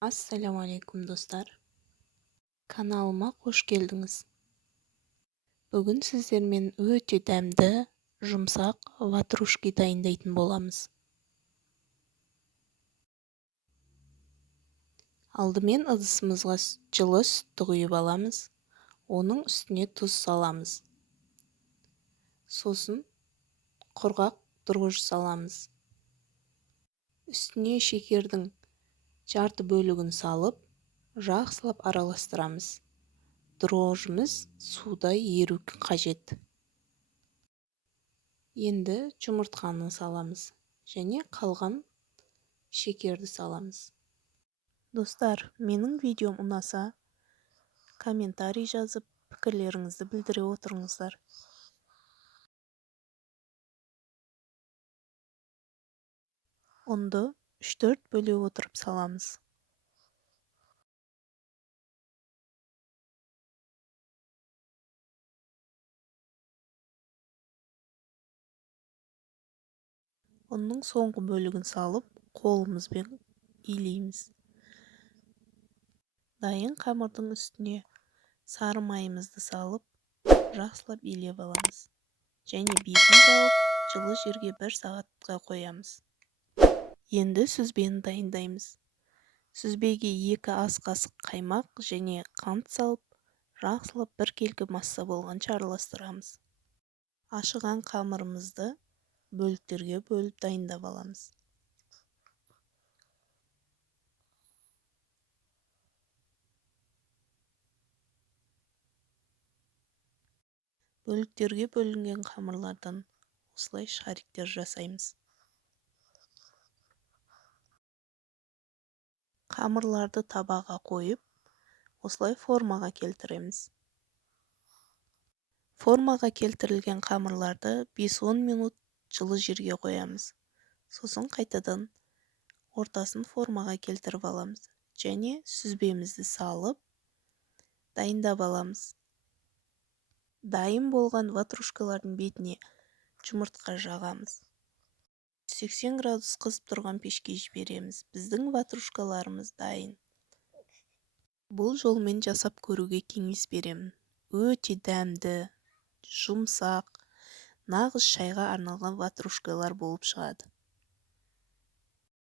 Ассалаумалейкум достар. Каналыма қош келдіңіз. Бүгін сіздермен өте дәмді, жұмсақ ватрушки дайындайтын боламыз. Алдымен ыдысымызға жылы сүтті құйып аламыз. Оның үстіне тұз саламыз. Сосын құрғақ дрожж саламыз. Үстіне шекердің жарты бөлігін салып, жақсылап араластырамыз. Дрожжымыз суда еру қажет. Енді жұмыртқаны саламыз және қалған шекерді саламыз. Достар, менің видеом ұнаса, комментарий жазып, пікірлеріңізді білдіре отырыңыздар. Ұнды 3-4 бөле отырып саламыз. Оның соңғы бөлігін салып, қолымызбен илейміз. Дайын қамырдың үстіне сары майымызды салып, жақсылап илеп аламыз. Және бетін жауып, жылы жерге 1 сағатқа қоямыз. Енді сүзбені дайындаймыз. Сүзбеге 2 ас қасық қаймақ және қант салып, жақсылап 1 келкі масса болғанша араластырамыз. Ашыған қамырымызды бөліктерге бөліп дайындап аламыз. Бөліктерге бөлінген қамырлардан осылай шариктер жасаймыз. Қамырларды табаға қойып, осылай формаға келтіреміз. Формаға келтірілген қамырларды 5-10 минут жылы жерге қоямыз. Сосын қайтадан ортасын формаға келтіріп аламыз. Және сүзбемізді салып, дайындап аламыз. Дайын болған ватрушкалардың бетіне жұмыртқа жағамыз. 180 градус қызып тұрған пешке жібереміз. Біздің ватрушкаларымыз дайын. Бұл жолмен жасап көруге кеңес беремін. Өте дәмді, жұмсақ, нағыз шайға арналған ватрушкалар болып шығады.